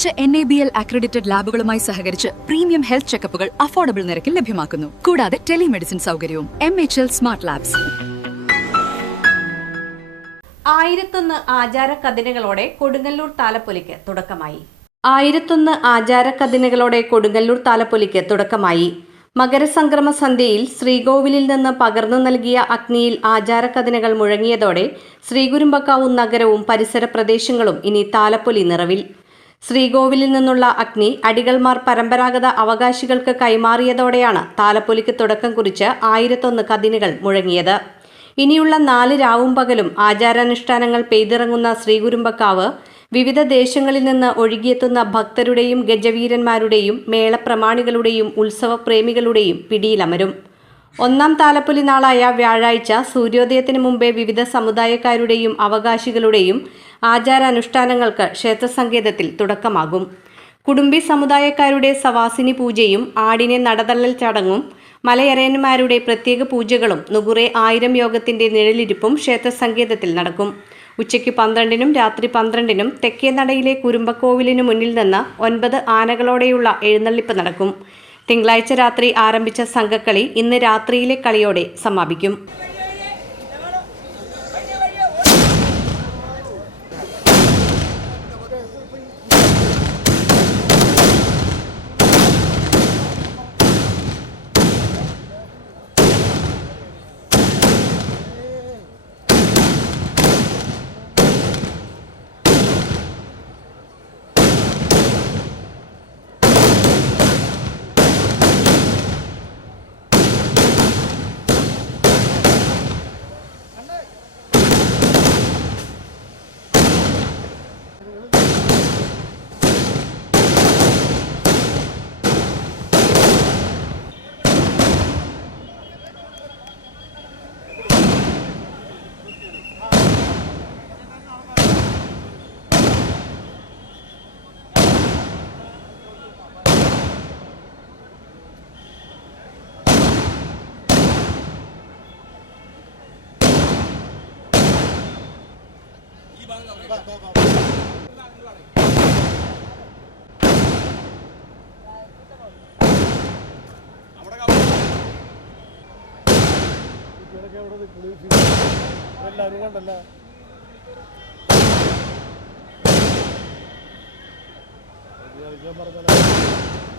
മികച്ച NABL accredited ലാബുകളുമായി സഹകരിച്ച് premium health ചെക്കപ്പുകൾ affordable നിരക്കിൽ ലഭ്യമാക്കുന്നു. കൂടാതെ ടെലിമെഡിസിൻ സൗകര്യവും. MHL smart labs. 1001 ആചാരക്കഥിനകളോടെ കൊടുങ്ങല്ലൂർ താലപ്പൊലിക്ക് തുടക്കമായി. 1001 ആചാരക്കഥിനകളോടെ കൊടുങ്ങല്ലൂർ താലപ്പൊലിക്ക് തുടക്കമായി. മകരസംക്രമ സന്ധ്യയിൽ ശ്രീകോവിലിൽ നിന്ന് പകർന്നു നൽകിയ അഗ്നിയിൽ ആചാരക്കഥിനകൾ മുഴങ്ങിയതോടെ ശ്രീകുരുമ്പക്കാവ് നഗരവും പരിസര പ്രദേശങ്ങളും ഇനി താലപ്പൊലി നിറവിൽ. ശ്രീകോവിലിൽ നിന്നുള്ള അഗ്നി അടികൾമാർ പരമ്പരാഗത അവകാശികൾക്ക് കൈമാറിയതോടെയാണ് താലപ്പൊലിക്ക് തുടക്കം കുറിച്ച് 1001 കഥിനകൾ മുഴങ്ങിയത്. ഇനിയുള്ള 4 രാവും പകലും ആചാരാനുഷ്ഠാനങ്ങൾ പെയ്തിറങ്ങുന്ന ശ്രീകുരുമ്പക്കാവ് വിവിധ ദേശങ്ങളിൽ നിന്ന് ഒഴുകിയെത്തുന്ന ഭക്തരുടെയും ഗജവീരന്മാരുടെയും മേളപ്രമാണികളുടെയും ഉത്സവപ്രേമികളുടെയും പിടിയിലമരും. 1ാം താലപ്പൊലി നാളായ വ്യാഴാഴ്ച സൂര്യോദയത്തിന് മുമ്പേ വിവിധ സമുദായക്കാരുടെയും അവകാശികളുടെയും ആചാരാനുഷ്ഠാനങ്ങൾക്ക് ക്ഷേത്രസങ്കേതത്തിൽ തുടക്കമാകും. കുടുംബി സമുദായക്കാരുടെ സവാസിനി പൂജയും ആടിനെ നടതള്ളൽ ചടങ്ങും മലയരയന്മാരുടെ പ്രത്യേക പൂജകളും നുകുറെ 1000 യോഗത്തിന്റെ നിഴലിരിപ്പും ക്ഷേത്രസങ്കേതത്തിൽ നടക്കും. ഉച്ചയ്ക്ക് 12-നും രാത്രി 12-നും തെക്കേ നടയിലെ കുരുമ്പക്കോവിലിനു മുന്നിൽ നിന്ന് 9 ആനകളോടെയുള്ള എഴുന്നള്ളിപ്പ് നടക്കും. തിങ്കളാഴ്ച രാത്രി ആരംഭിച്ച സംഘക്കളി ഇന്ന് രാത്രിയിലെ കളിയോടെ സമാപിക്കും. എല്ലാവരും കണ്ടല്ല പറഞ്ഞ